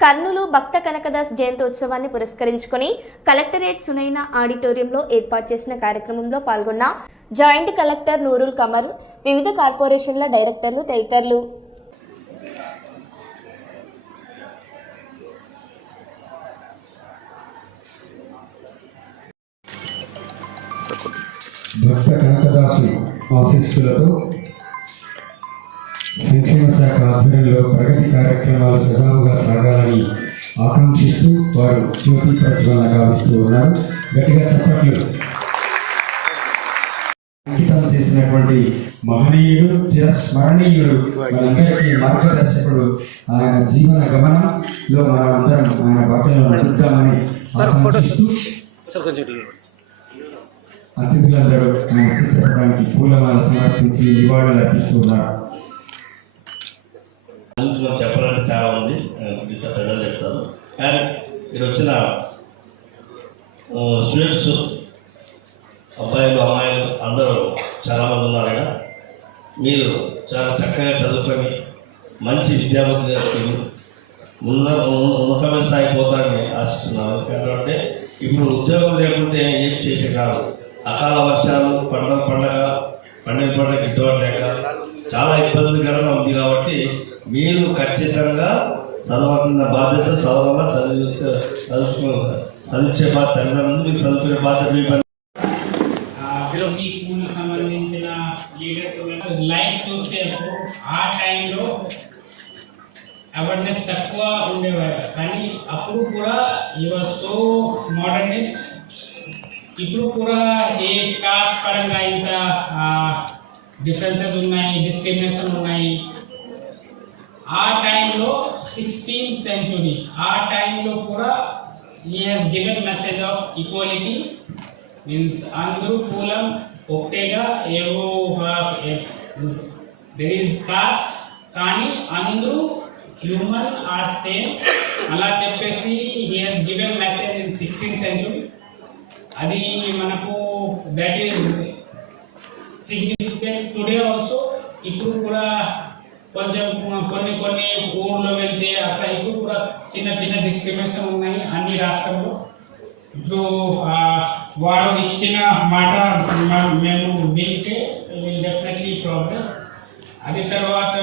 కర్నూలు భక్త కనకదాస్ జయంతోత్సవాన్ని పురస్కరించుకొని కలెక్టరేట్ సునైన ఆడిటోరియంలో ఏర్పాటు చేసిన కార్యక్రమంలో పాల్గొన్న జాయింట్ కలెక్టర్ నూరుల్ కమర్ వివిధ కార్పొరేషన్ల డైరెక్టర్లు తదితరులు. భక్త కనకదాసు ఆశీస్సులతో సంక్షేమ శాఖ ఆధ్వర్యంలో ప్రగతి కార్యక్రమాలు సజావుగా సాగాలని ఆకాంక్షిస్తూ వారు జ్యోతి ప్రజ్వలన గావిస్తూ ఉన్నారు. గట్టిగా చప్పట్లు అంకితం చేసినటువంటి మహనీయుడు చిరస్మరణీయుడు మనందరికీ మార్గదర్శకుడు ఆయన జీవన గమనంలో మనం అందరం ఆయన బాటలో నడుద్దామని ఆకాంక్షిస్తూ అతిథులందరూ ఆయన చిత్రపటానికి పూలమాల సమర్పించి నివాళులు అర్పిస్తున్నారు గురించి కానీ ఇక్కడ వచ్చిన స్టూడెంట్స్ అబ్బాయిలు అమ్మాయిలు అందరూ చాలామంది ఉన్నారు ఇక్కడ. మీరు చాలా చక్కగా చదువుకొని మంచి విద్యావంతులు మీరు ఉన్న ఉన్నతమైన స్థాయికి పోతారని ఆశిస్తున్నాను ఎందుకంటే ఇప్పుడు ఉద్యోగం లేకుంటే ఏం చేసే కాదు. అకాల వర్షాలు పండగ పండగ పండుగ పండగ గిట్టుబాటు లేక చాలా ఇబ్బందికరంగా ఉంది కాబట్టి మీరు ఖచ్చితంగా చదవాల్సిన బాధ్యత చదవాలా? చదివి చదువుకో చదివించే బాధ్యత తల్లిదండ్రులు మీకు చదువుకునే బాధ్యత మీ పని? సంబంధించిన లైఫ్ చూస్తే ఆ టైంలో అవేర్నెస్ తక్కువ ఉండేవారు. కానీ అప్పుడు కూడా యువర్ సో మోడర్నిస్ట్ ఇప్పుడు కూడా ఏ కాస్ట్ పరంగా ఇంత డిఫరెన్సెస్ ఉన్నాయి డిస్క్రిమినేషన్ ఉన్నాయి? ఆ టైంలో సిక్స్టీన్ సెంచురీ ఆ టైంలో కూడా ఈ he's given message of equality means అందరూ కులం ఒకటేగా ఏవో దెర్ ఈస్ కాస్ట్ కానీ అందరూ హ్యూమన్ ఆర్ సేమ్ అలా చెప్పేసి he he's given message in sixteen century అది మనకు that is significant today also ఇప్పుడు కూడా కొంచెం కొన్ని కొన్ని ఊర్లో వెళ్తే అక్కడ ఇప్పుడు కూడా చిన్న చిన్న డిస్క్రిమినేషన్ ఉన్నాయి అన్ని రాష్ట్రంలో. ఇప్పుడు ఆ, వాడు ఇచ్చిన మాట మ- మేము వింటే విల్ డెఫినెట్లీ ప్రోగ్రెస్ అది తర్వాత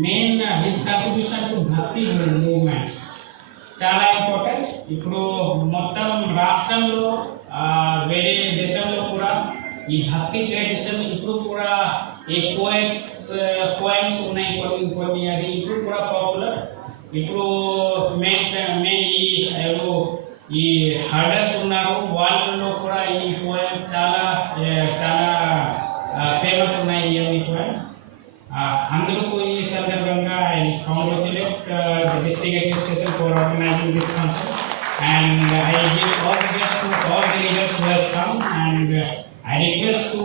main his contribution to bhakti movement చాలా ఇంపార్టెంట్ ఇప్పుడు మొత్తం రాష్ట్రంలో ఆ, వేరే దేశంలో కూడా ఈ భక్తి ట్రెడిషన్ ఇప్పుడు కూడా ఈ పోయిట్స్ పోయిమ్స్ ఉన్నాయి కొన్ని కొన్ని అది ఇప్పుడు కూడా పాపులర్ ఇప్పుడు మెయిన్ మెయిన్ ఈ ఎవరు ఈ హర్డర్స్ ఉన్నారు. వాళ్ళలో కూడా ఈ పోయిమ్స్ చాలా ఏ, చాలా ఫేమస్ ఉన్నాయి ఈ పోయిమ్స్ అందరికీ ఈ సందర్భంగా I congratulate the district administration for organising this function and I give all the best to all the leaders who has come and I request to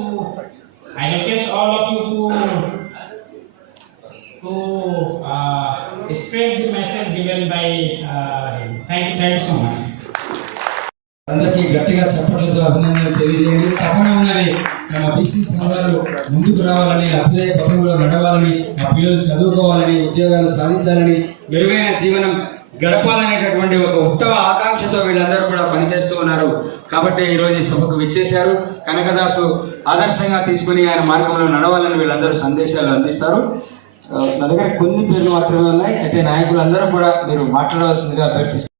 I request all of you to to uh, spread the message given by uh, him. Thank you, thank you so much. అందరికీ గట్టిగా చప్పట్లతో అభినందనలు తెలియజేయండి తపన ఉన్నది తమ BC సంఘాలు ముందుకు రావాలని అభ్యుదయ పథంలో నడవాలని ఆ పిల్లలు చదువుకోవాలని ఉద్యోగాలు సాధించాలని మెరుగైన జీవనం గడపాలనేటటువంటి ఒక ఉత్తమ ఆకాంక్షతో వీళ్ళందరూ కూడా పనిచేస్తూ ఉన్నారు. కాబట్టి ఈరోజు ఈ సభకు విచ్చేశారు. కనకదాసు ఆదర్శంగా తీసుకుని ఆయన మార్గంలో నడవాలని వీళ్ళందరూ సందేశాలు అందిస్తారు. నా దగ్గర కొన్ని పేర్లు మాత్రమే ఉన్నాయి. అయితే నాయకులందరూ కూడా మీరు మాట్లాడవలసిందిగా అభ్యర్థిస్తారు